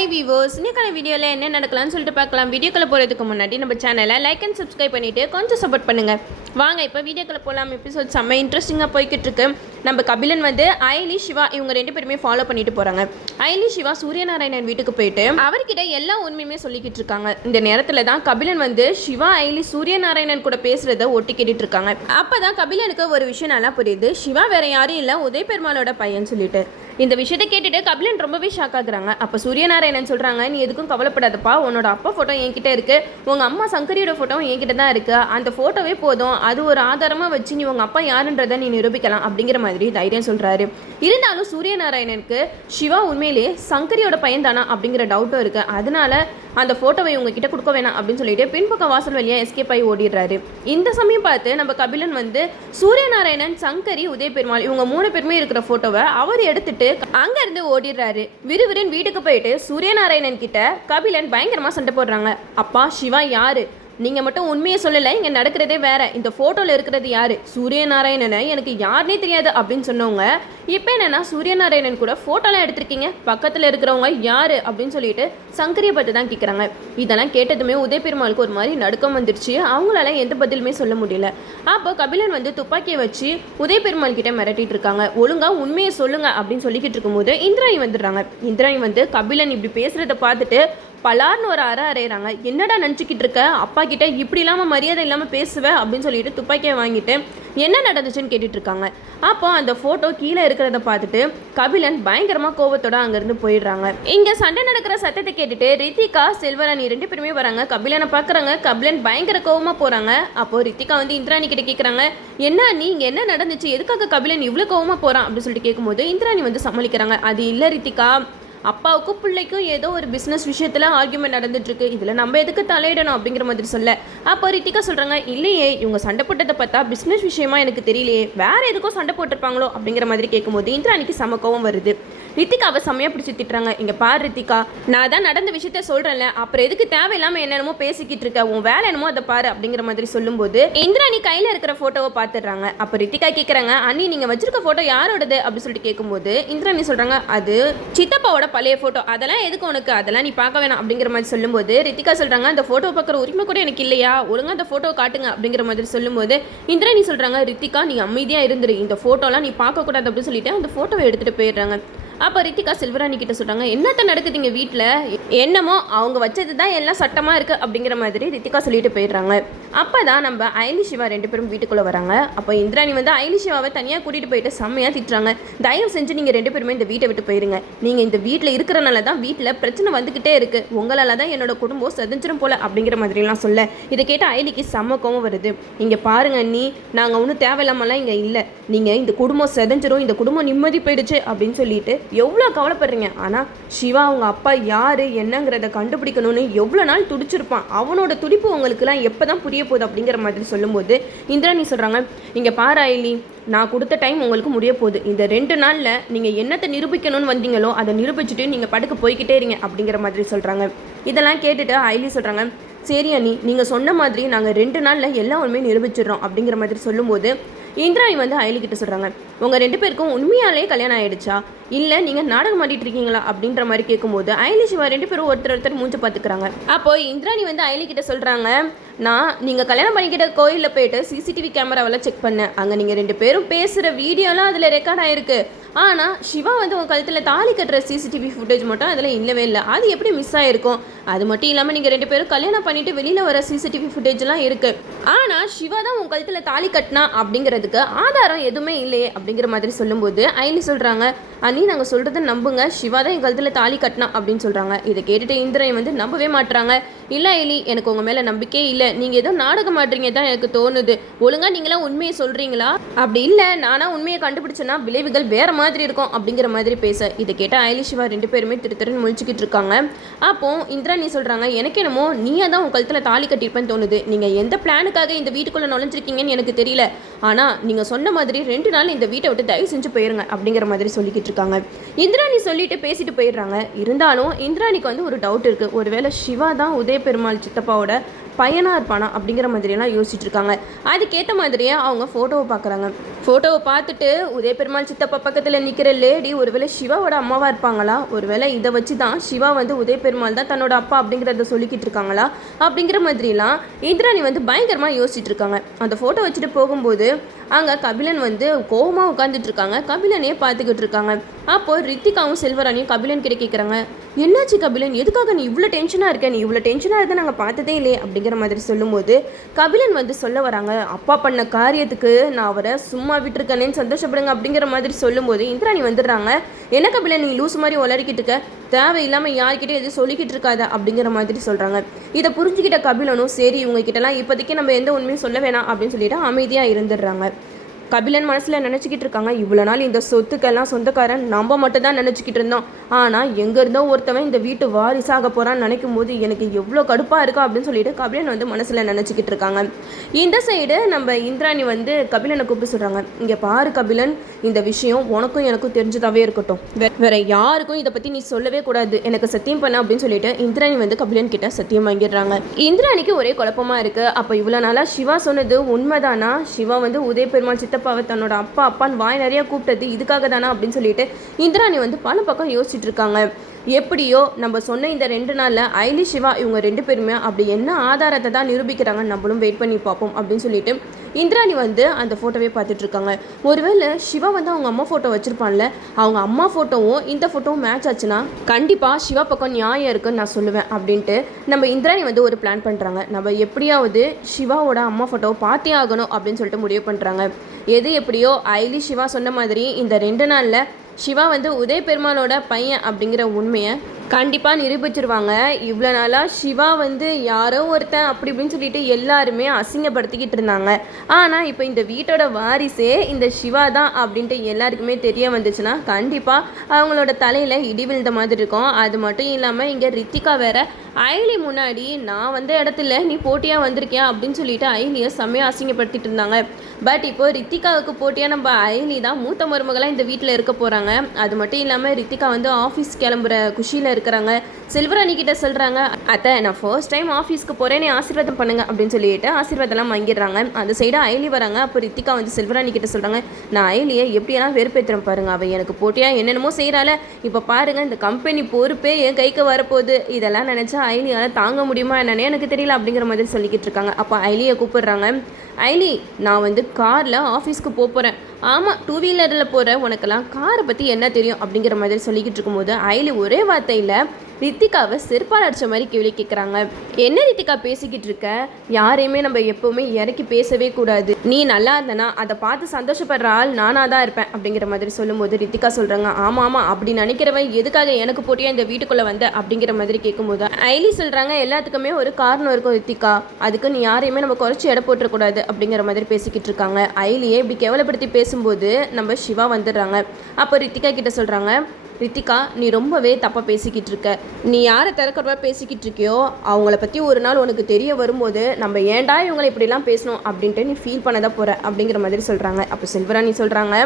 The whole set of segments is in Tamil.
ஹாய் வீவர்ஸ், இன்னைக்கான வீடியோவில் என்ன நடக்கலாம்னு சொல்லிட்டு பார்க்கலாம். வீடியோக்குள்ளே போகிறதுக்கு முன்னாடி நம்ம சேனலை லைக் அண்ட் சப்ஸ்கிரைப் பண்ணிவிட்டு கொஞ்சம் சப்போர்ட் பண்ணுங்கள். வாங்க இப்போ வீடியோக்குள்ளே போகலாம். எபிசோட் செம்ம இன்ட்ரெஸ்டிங்காக போய்கிட்டு இருக்கு. நம்ம கபிலன் வந்து ஐலி சிவா இவங்க ரெண்டு பேருமே ஃபாலோ பண்ணிட்டு போகிறாங்க. ஐலி சிவா சூரியநாராயணன் வீட்டுக்கு போயிட்டு அவர்கிட்ட எல்லா உண்மையுமே சொல்லிக்கிட்டு இருக்காங்க. இந்த நேரத்தில் தான் கபிலன் வந்து சிவா ஐலி சூரியநாராயணன் கூட பேசுகிறத ஒட்டி கேட்டுட்டு இருக்காங்க. அப்போ தான் கபிலனுக்கு ஒரு விஷயம் நல்லா புரியுது. சிவா வேற யாரும் இல்லை, உதய பெருமாளோட பையன் சொல்லிட்டு. இந்த விஷயத்தை கேட்டுட்டு கபிலன் ரொம்பவே ஷாக் ஆகுறாங்க. அப்போ சூரியநாராயணன் சொல்கிறாங்க, நீ எதுக்கும் கவலைப்படாதப்பா, உன்னோட அப்பா ஃபோட்டோ என்கிட்ட இருக்குது, உங்கள் அம்மா சங்கரியோட ஃபோட்டோவும் என்கிட்ட தான் இருக்குது, அந்த ஃபோட்டோவே போதும், அது ஒரு ஆதாரமாக வச்சு நீ உங்கள் அப்பா யாருன்றதை நீ நிரூபிக்கலாம் அப்படிங்கிற மாதிரி தைரியம் சொல்கிறாரு. இருந்தாலும் சூரியநாராயணனுக்கு சிவா உண்மையிலே சங்கரியோட பையன் தானா அப்படிங்கிற டவுட்டும் இருக்குது. அதனால அந்த ஃபோட்டோவை உங்ககிட்ட கொடுக்க வேணாம் அப்படின்னு சொல்லிட்டு பின்பக்க வாசல் வழியாக எஸ்கேப் ஆகி ஓடிடுறாரு. இந்த சமயம் பார்த்து நம்ம கபிலன் வந்து சூரியநாராயணன், சங்கரி, உதய பெருமாள் இவங்க 3 பேருமே இருக்கிற ஃபோட்டோவை அவர் எடுத்துட்டு அங்கேருந்து ஓடிடுறாரு. விறுவிறுன்னு வீட்டுக்கு போயிட்டு சூரியநாராயணன் கிட்ட கபிலன் பயங்கரமாக சண்டை போடுறாங்க. அப்பா, சிவா யாரு? நீங்கள் மட்டும் உண்மையை சொல்லலை, இங்கே நடக்கிறதே வேற. இந்த ஃபோட்டோவில் இருக்கிறது யார்? சூரியநாராயணனை எனக்கு யாருனே தெரியாது அப்படின்னு சொன்னவங்க இப்போ என்னென்னா சூரியநாராயணன் கூட ஃபோட்டோலாம் எடுத்திருக்கீங்க, பக்கத்தில் இருக்கிறவங்க யார் அப்படின்னு சொல்லிட்டு சங்கரியை பற்றி தான் கேட்குறாங்க. இதெல்லாம் கேட்டதுமே உதய பெருமாளுக்கு ஒரு மாதிரி நடுக்கம் வந்துடுச்சு. அவங்களால எந்த பதிலுமே சொல்ல முடியல. அப்போ கபிலன் வந்து துப்பாக்கியை வச்சு உதய பெருமாள் கிட்ட மிரட்டிட்டு இருக்காங்க. ஒழுங்காக உண்மையை சொல்லுங்க அப்படின்னு சொல்லிக்கிட்டு இருக்கும்போது இந்திராணி வந்துடுறாங்க. இந்திராணி வந்து கபிலன் இப்படி பேசுகிறத பார்த்துட்டு பலார்னு ஒரு அறையிறாங்க. என்னடா நினச்சிக்கிட்டு இருக்க, அப்பா கிட்ட இப்படி இல்லாமல் மரியாதை இல்லாமல் பேசுவேன் அப்படின்னு சொல்லிட்டு துப்பாக்கியை வாங்கிட்டு என்ன நடந்துச்சுன்னு கேட்டுட்டு இருக்காங்க. அப்போ அந்த ஃபோட்டோ கீழே இருக்கிறத பார்த்துட்டு கபிலன் பயங்கரமாக கோபத்தோட அங்கேருந்து போயிடுறாங்க. இங்கே சண்டை நடக்கிற சத்தத்தை கேட்டுட்டு ரித்திகா, செல்வராணி 2 பேருமே வராங்க. கபிலனை பார்க்குறாங்க. கபிலன் பயங்கர கோபமாக போகிறாங்க. அப்போது ரித்திகா வந்து இந்திராணி கிட்ட கேட்குறாங்க, என்ன நீ இங்கே என்ன நடந்துச்சு, எதுக்காக கபிலன் இவ்வளோ கோபமாக போகிறான் அப்படின்னு சொல்லிட்டு கேட்கும்போது இந்திராணி வந்து சமாளிக்கிறாங்க. அது இல்லை ரித்திகா, அப்பாவுக்கும் பிள்ளைக்கும் ஏதோ ஒரு பிஸ்னஸ் விஷயத்தில் ஆர்கியூமெண்ட் நடந்துட்டுருக்கு, இதில் நம்ம எதுக்கு தலையிடணும் அப்படிங்கிற மாதிரி சொல்ல. அப்போ ரித்திகா சொல்கிறாங்க, இல்லையே இவங்க சண்டை போட்டதை பார்த்தா பிஸ்னஸ் விஷயமா எனக்கு தெரியலையே, வேறு எதுக்கும் சண்டை போட்டிருப்பாங்களோ அப்படிங்கிற மாதிரி கேட்கும்போது இந்திராணிக்கு சமக்கவும் வருது. ரித்திகாவை செம்மையாக பிடிச்சி திட்டுறாங்க. இங்கே பாரு ரித்திகா, நான் தான் நடந்த விஷயத்த சொல்கிறேன்ல, அப்புறம் எதுக்கு தேவையில்லாமல் என்னென்னமோ பேசிக்கிட்டு இருக்க, உன் வேலை என்னமோ அதை பாரு அப்படிங்கிற மாதிரி சொல்லும்போது இந்திராணி கையில் இருக்கிற ஃபோட்டோவை பார்த்துடுறாங்க. அப்போ ரித்திகா கேட்குறாங்க, அண்ணி நீங்கள் வச்சிருக்க ஃபோட்டோ யாரோடது அப்படின்னு சொல்லிட்டு கேட்கும்போது இந்திராணி சொல்கிறாங்க, அது சித்தப்பாவோட பழைய ஃபோட்டோ, அதெல்லாம் எதுக்கு உனக்கு, அதெல்லாம் நீ பார்க்க வேணாம் அப்படிங்கிற மாதிரி சொல்லும்போது ரித்திகா சொல்கிறாங்க, அந்த ஃபோட்டோ பார்க்குற உரிமை கூட எனக்கு இல்லையா, ஒழுங்காக அந்த ஃபோட்டோ காட்டுங்க அப்படிங்கிற மாதிரி சொல்லும்போது இந்திராணி சொல்கிறாங்க, ரித்திகா நீ அமைதியாக இருந்துரு, இந்த ஃபோட்டோலாம் நீ பார்க்கக்கூடாது அப்படின்னு சொல்லிட்டு அந்த ஃபோட்டோவை எடுத்துகிட்டு போயிடுறாங்க. அப்போ ரித்திகா செல்வராணி கிட்ட சொல்கிறாங்க, என்னத்த நடக்குதுங்க வீட்டில், என்னமோ அவங்க வச்சது தான் எல்லாம் சட்டமாக இருக்குது அப்படிங்கிற மாதிரி ரித்திகா சொல்லிட்டு போயிடுறாங்க. அப்போ தான் நம்ம ஐலி சிவா 2 பேரும் வீட்டுக்குள்ளே வராங்க. அப்போ இந்திராணி வந்து ஐலி சிவாவை தனியாக கூட்டிகிட்டு போயிட்டு செம்மையாக திட்டுறாங்க. தயவு செஞ்சு நீங்கள் 2 பேருமே இந்த வீட்டை விட்டு போயிருங்க, நீங்கள் இந்த வீட்டில் இருக்கிறனால தான் வீட்டில் பிரச்சனை வந்துக்கிட்டே இருக்குது, உங்களால் தான் என்னோட குடும்பம் செதஞ்சிரும் போல் அப்படிங்கிற மாதிரிலாம் சொல்ல. இதை கேட்ட ஐலிக்கு செம்ம வருது. இங்கே பாருங்க நீ, நாங்கள் ஒன்றும் தேவையில்லாமலாம் இங்கே இல்லை, நீங்கள் இந்த குடும்பம் செதஞ்சிரும், இந்த குடும்பம் நிம்மதி போயிடுச்சு அப்படின்னு சொல்லிட்டு எவ்வளோ கவலைப்படுறீங்க. ஆனால் சிவா அவங்க அப்பா யார் என்னங்கிறத கண்டுபிடிக்கணும்னு எவ்வளோ நாள் துடிச்சிருப்பான், அவனோட துடிப்பு உங்களுக்குலாம் எப்போ தான் புரிய போகுது அப்படிங்கிற மாதிரி சொல்லும்போது இந்திராணி சொல்கிறாங்க, இங்கே பாரு ஐலி, நான் கொடுத்த டைம் உங்களுக்கு முடிய போகுது, இந்த 2 நாளில் நீங்கள் என்னத்தை நிரூபிக்கணும்னு வந்தீங்களோ அதை நிரூபிச்சுட்டு நீங்கள் படுக்க போய்கிட்டே இருங்க அப்படிங்கிற மாதிரி சொல்கிறாங்க. இதெல்லாம் கேட்டுட்டு ஐலி சொல்கிறாங்க, சரி அண்ணி, நீங்கள் சொன்ன மாதிரி நாங்கள் 2 நாளில் எல்லா உண்மையும் நிரூபிச்சிடுறோம் அப்படிங்கிற மாதிரி சொல்லும்போது இந்திராணி வந்து ஐலி கிட்ட சொல்கிறாங்க, உங்கள் 2 பேருக்கும் உண்மையாலே கல்யாணம் ஆகிடுச்சா, இல்லை நீங்கள் நாடகம் ஆடிட்டு இருக்கீங்களா அப்படின்ற மாதிரி கேட்கும்போது ஐலி சிவா 2 பேரும் ஒருத்தர் மூஞ்ச பார்த்துக்கிறாங்க. அப்போ இந்திராணி வந்து ஐலி கிட்ட சொல்கிறாங்க, நீங்கள் கல்யாணம் பண்ணிக்கிட்ட கோயிலில் போயிட்டு சிசிடிவி கேமராவெல்லாம் செக் பண்ணேன், அங்கே நீங்கள் 2 பேரும் பேசுகிற வீடியோலாம் அதில் ரெக்கார்ட் ஆகிருக்கு, ஆனால் சிவா வந்து உங்கள் கழுத்தில் தாலி கட்டுற சிசிடிவி ஃபுட்டேஜ் மட்டும் அதில் இல்லவே இல்லை, அது எப்படி மிஸ் ஆகிருக்கும், அது மட்டும் இல்லாமல் நீங்கள் 2 பேரும் கல்யாணம் பண்ணிவிட்டு வெளியில் வர சிசிடிவி ஃபுட்டேஜ்லாம் இருக்குது, ஆனால் சிவா தான் உங்கள் கழுத்தில் தாலி கட்டினா அப்படிங்கிறதுக்கு ஆதாரம் எதுவுமே இல்லையே அப்படிங்கிற மாதிரி சொல்லும்போது ஐலி சொல்கிறாங்க, அண்ணி நாங்கள் சொல்கிறத நம்புங்க, சிவா தான் என் கழுத்தில் தாலி கட்டினா அப்படின்னு சொல்கிறாங்க. இதை கேட்டுட்டு இந்திராணி வந்து நம்பவே மாட்டுறாங்க. இல்லை ஐலி, எனக்கு உங்கள் மேலே நம்பிக்கையே இல்லை, நீங்கள் ஏதோ நாடகம் ஆடுறீங்க தான் எனக்கு தோணுது, ஒழுங்காக நீங்களாம் உண்மையை சொல்கிறீங்களா, அப்படி இல்லை நானா உண்மையை கண்டுபிடிச்சேன்னா விளைவுகள் வேறு மாதிரி இருக்கும் அப்படிங்கிற மாதிரி பேச. இதை கேட்டால் ஐலி சிவா 2 பேருமே திருத்தருன்னு முழிச்சிக்கிட்டு இருக்காங்க. அப்போ இந்திராணி சொல்கிறாங்க, எனக்கு என்னமோ நீயா தான் உங்கள் கழுத்தில் தாலி கட்டியிருப்பேன்னு தோணுது, நீங்கள் எந்த பிளானுக்காக இந்த வீட்டுக்குள்ளே நுழைஞ்சிருக்கீங்கன்னு எனக்கு தெரியல, ஆனால் நீங்கள் சொன்ன மாதிரி 2 நாள் இந்த வீட்டை விட்டு தயவு செஞ்சு போயிருங்க அப்படிங்கிற மாதிரி சொல்லிக்கிட்டு இருக்காங்க. இந்திராணி சொல்லிட்டு பேசிட்டு போயிடுறாங்க. இருந்தாலும் இந்திராணிக்கு வந்து ஒரு டவுட் இருக்குது. ஒருவேளை சிவா தான் உதய பெருமாள் சித்தப்பாவோட பையனாக இருப்பானா அப்படிங்கிற மாதிரியெல்லாம் யோசிச்சுட்டு இருக்காங்க. அதுக்கேற்ற மாதிரியே அவங்க ஃபோட்டோவை பார்க்குறாங்க. ஃபோட்டோவை பார்த்துட்டு உதய பெருமாள் சித்தப்பா பக்கத்தில் நிற்கிற லேடி ஒருவேளை சிவாவோட அம்மாவாக இருப்பாங்களா, ஒருவேளை இதை வச்சு தான் சிவா வந்து உதய பெருமாள் தான் தன்னோட அப்பா அப்படிங்கிறத சொல்லிக்கிட்டு இருக்காங்களா அப்படிங்கிற மாதிரிலாம் இந்திராணி வந்து பயங்கரமாக யோசிச்சுட்டு இருக்காங்க. அந்த ஃபோட்டோ வச்சுட்டு போகும்போது அங்கே கபிலன் வந்து கோவமாக உட்காந்துட்டு இருக்காங்க. கபிலனே பார்த்துக்கிட்டு இருக்காங்க. அப்போது ரித்திகாவும் செல்வராணியும் கபிலன் கிட்ட கேட்குறாங்க, என்னாச்சு கபிலன், எதுக்காக நீ இவ்வளோ டென்ஷனாக இருக்க, நீ இவ்வளோ டென்ஷனாக இருந்தால் நாங்கள் பார்த்ததே இல்லையே அப்படிங்கிற மாதிரி சொல்லும்போது கபிலன் வந்து சொல்ல வராங்க, அப்பா பண்ண காரியத்துக்கு நான் அவரை சும்மா விட்டுருக்கேனேன்னு சந்தோஷப்படுங்க அப்படிங்கிற மாதிரி சொல்லும்போது இந்திராணி வந்துடுறாங்க. என்ன கபிலன் நீ லூஸ் மாதிரி உளறிக்கிட்டு இருக்க, தேவையில்லாமல் யார்கிட்டே எதுவும் சொல்லிக்கிட்டு இருக்காத அப்படிங்கிற மாதிரி சொல்கிறாங்க. இதை புரிஞ்சுக்கிட்ட கபிலனும் சரி இவங்க கிட்டலாம் இப்போதைக்கு நம்ம எந்த உண்மையும் சொல்ல வேணாம் அப்படின்னு சொல்லிட்டு அமைதியாக இருந்துடுறாங்க. கபிலன் மனசில் நினச்சிக்கிட்டு இருக்காங்க, இவ்வளோ நாள் இந்த சொத்துக்கெல்லாம் சொந்தக்காரன் நம்ம மட்டும் தான் நினச்சிக்கிட்டு இருந்தோம். ஆனால் எங்கே இருந்தோ ஒருத்தவன் இந்த வீட்டு வாரிசாக போகிறான்னு நினைக்கும் போது எனக்கு எவ்வளோ கடுப்பாக இருக்கா அப்படின்னு சொல்லிட்டு கபிலன் வந்து மனசில் நினச்சிக்கிட்டு இருக்காங்க. இந்த சைடு நம்ம இந்திராணி வந்து கபிலனை கூப்பிட்டு சொல்கிறாங்க, இங்கே பாரு கபிலன், இந்த விஷயம் உனக்கும் எனக்கும் தெரிஞ்சதாகவே இருக்கட்டும், வேற யாருக்கும் இதை பற்றி நீ சொல்லவே கூடாது, எனக்கு சத்தியம் பண்ண அப்படின்னு சொல்லிட்டு இந்திராணி வந்து கபிலன் கிட்ட சத்தியம் வாங்கிடுறாங்க. இந்திராணிக்கு ஒரே குழப்பமாக இருக்குது. அப்போ இவ்வளோ நாளாக சிவா சொன்னது உண்மைதானா, சிவா வந்து உதய பெருமாள் சித்தப்பாவை தன்னோட அப்பான்னு வாய் நிறைய கூப்பிட்டது இதுக்காக தானா அப்படின்னு சொல்லிட்டு இந்திராணி வந்து பல பக்கம் யோசிச்சுட்டு இருக்காங்க. எப்படியோ நம்ம சொன்ன இந்த 2 நாளில் ஐலி சிவா இவங்க 2 பேருமே அப்படி என்ன ஆதாரத்தை தான் நிரூபிக்கிறாங்க, நம்மளும் வெயிட் பண்ணி பார்ப்போம் அப்படின்னு சொல்லிட்டு இந்திராணி வந்து அந்த ஃபோட்டோவே பார்த்துட்டு இருக்காங்க. ஒருவேளை சிவா வந்து அவங்க அம்மா ஃபோட்டோ வச்சுருப்பான்ல, அவங்க அம்மா ஃபோட்டோவும் இந்த ஃபோட்டோவும் மேட்ச் ஆச்சுன்னா கண்டிப்பாக சிவா பக்கம் நியாயம் இருக்குன்னு நான் சொல்லுவேன் அப்படின்ட்டு நம்ம இந்திராணி வந்து ஒரு பிளான் பண்ணுறாங்க. நம்ம எப்படியாவது சிவாவோட அம்மா ஃபோட்டோவை பார்த்தே ஆகணும் அப்படின்னு சொல்லிட்டு முடிவு பண்ணுறாங்க. எது எப்படியோ ஐலி சிவா சொன்ன மாதிரி இந்த 2 நாளில் சிவா வந்து உதய பெருமாளோட பையன் அப்படிங்கிற உண்மையை கண்டிப்பாக நிரூபிச்சிருவாங்க. இவ்வளோ நாளாக சிவா வந்து யாரோ ஒருத்தன் அப்படி இப்படின்னு சொல்லிட்டு எல்லாருமே அசிங்கப்படுத்திக்கிட்டு இருந்தாங்க. ஆனால் இப்போ இந்த வீட்டோட வாரிசே இந்த சிவா தான் அப்படின்ட்டு எல்லாருக்குமே தெரிய வந்துச்சுன்னா கண்டிப்பாக அவங்களோட தலையில் இடி விழுந்த மாதிரி இருக்கும். அது மட்டும் இல்லாமல் இங்கே ரித்திகா வேற ஐலி முன்னாடி நான் வந்த இடத்துல நீ போட்டியாக வந்திருக்கியா அப்படின்னு சொல்லிட்டு ஐலியை செம்மையாக அசிங்கப்படுத்திட்டு இருந்தாங்க. பட் இப்போ ரித்திகாவுக்கு போட்டியாக நம்ம ஐலி தான் மூத்த மருமகளாக இந்த வீட்டில் இருக்க போகிறாங்க. அது மட்டும் இல்லாமல் ரித்திகா வந்து ஆஃபீஸ் கிளம்புற குஷியில் இருக்கிறாங்க. செல்வராணி கிட்ட சொல்கிறாங்க, அத்தை நான் ஃபர்ஸ்ட் டைம் ஆஃபீஸ்க்கு போகிறேன், நீ ஆசீர்வாதம் பண்ணுங்க அப்படின்னு சொல்லிட்டு ஆசீர்வாதம்லாம் வாங்கிடுறாங்க. அந்த சைடு ஐலி வராங்க. அப்போ ரித்திகா வந்து செல்வராணி கிட்ட சொல்கிறாங்க, நான் ஐலியை எப்படியெல்லாம் வெறுப்பேற்றுறேன் பாருங்க, அவள் எனக்கு போட்டியாக என்னென்னமோ செய்கிறாள், இப்போ பாருங்கள் இந்த கம்பெனி பொறுப்பே என் கைக்கு வரப்போகுது, இதெல்லாம் நினச்சா ஐலியால் தாங்க முடியுமா என்னன்னே எனக்கு தெரியல அப்படிங்கிற மாதிரி சொல்லிக்கிட்டு இருக்காங்க. அப்போ ஐலியை கூப்பிடுறாங்க. ஐலி நான் வந்து காரில் ஆஃபீஸ்க்கு போகிறேன். ஆமாம் 2 வீலரில் போகிற உனக்கெல்லாம் காரை பற்றி என்ன தெரியும் அப்படிங்கிற மாதிரி சொல்லிக்கிட்டு இருக்கும்போது ஐலி ஒரே வார்த்தையில் ரித்திகாவை செருப்பால் அடித்த மாதிரி கேள்வி கேட்குறாங்க. என்ன ரித்திகா பேசிக்கிட்டு இருக்க, யாரையுமே நம்ம எப்போவுமே இறக்கி பேசவே கூடாது, நீ நல்லா இருந்தனா அதை பார்த்து சந்தோஷப்படுற ஆள் நானாக தான் இருப்பேன் அப்படிங்கிற மாதிரி சொல்லும்போது ரித்திகா சொல்கிறாங்க, ஆமாம் ஆமாம் அப்படி நினைக்கிறவன் எதுக்காக எனக்கு போட்டியாக இந்த வீட்டுக்குள்ளே வந்த அப்படிங்கிற மாதிரி கேட்கும்போது ஐலி சொல்கிறாங்க, எல்லாத்துக்குமே ஒரு காரணம் இருக்கும் ரித்திகா, அதுக்கு நீ யாரையுமே நம்ம குறைச்சி எடை போட்டுறக்கூடாது அப்படிங்கிற மாதிரி பேசிக்கிட்டு இருக்காங்க. ஐலியை இப்படி கேவலப்படுத்தி பேசும்போது நம்ம சிவா வந்துடுறாங்க. அப்போ ரித்திகா கிட்ட சொல்கிறாங்க, ரித்திகா நீ ரொம்பவே தப்பாக பேசிக்கிட்டு இருக்க, நீ யாரை திறக்கிறவா பேசிக்கிட்டு இருக்கியோ அவங்கள பற்றி ஒரு நாள் உனக்கு தெரிய வரும்போது நம்ம ஏன்டா இவங்களை இப்படிலாம் பேசணும் அப்படின்ட்டு நீ ஃபீல் பண்ணதான் போகிற அப்படிங்கிற மாதிரி சொல்கிறாங்க. அப்போ செல்வராணி சொல்கிறாங்க,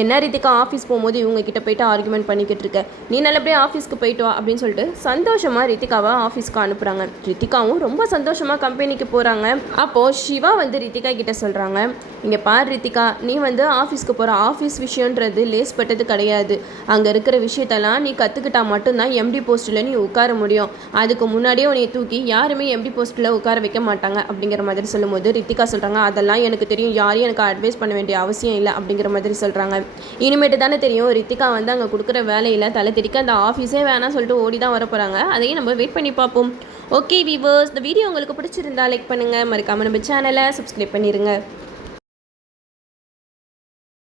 என்ன ரித்திகா ஆஃபீஸ் போகும்போது இவங்க கிட்ட போயிட்டு ஆர்குமெண்ட் பண்ணிக்கிட்டு இருக்க, நீ நல்லபடியாக ஆஃபீஸ்க்கு போயிட்டு வா அப்படின்னு சொல்லிட்டு சந்தோஷமாக ரித்திகாவை ஆஃபீஸ்க்கு அனுப்புகிறாங்க. ரித்திகாவும் ரொம்ப சந்தோஷமாக கம்பெனிக்கு போகிறாங்க. அப்போது சிவா வந்து ரித்திகா கிட்ட சொல்கிறாங்க, இங்கே பார் ரித்திகா, நீ வந்து ஆஃபீஸ்க்கு போகிற ஆஃபீஸ் விஷயன்றது லேஸ்பட்டது கிடையாது, அங்கே இருக்கிற விஷயத்தெல்லாம் நீ கற்றுக்கிட்டா மட்டும்தான் எம்டி போஸ்ட்டில் நீ உட்கார முடியும், அதுக்கு முன்னாடியே உன்னை தூக்கி யாருமே எம்டி போஸ்ட்டில் உட்கார வைக்க மாட்டாங்க அப்படிங்கிற மாதிரி சொல்லும்போது ரித்திகா சொல்கிறாங்க, அதெல்லாம் எனக்கு தெரியும், யாரையும் எனக்கு அட்வைஸ் பண்ண வேண்டிய அவசியம் இல்லை அப்படிங்கிற மாதிரி சொல்கிறாங்க. இனிமேட்டு தானே தெரியும் ரித்திகா வந்து அங்கே கொடுக்குற வேலையில் தலை திரிக்க அந்த ஆஃபீஸே வேணாம் சொல்லிட்டு ஓடி தான் வர போகிறாங்க. அதையும் நம்ம வெயிட் பண்ணி பார்ப்போம். ஓகே வீவர்ஸ், இந்த வீடியோ உங்களுக்கு பிடிச்சிருந்தா லைக் பண்ணுங்கள், மறக்காமல் நம்ம சேனலை சப்ஸ்கிரைப் பண்ணிடுங்க.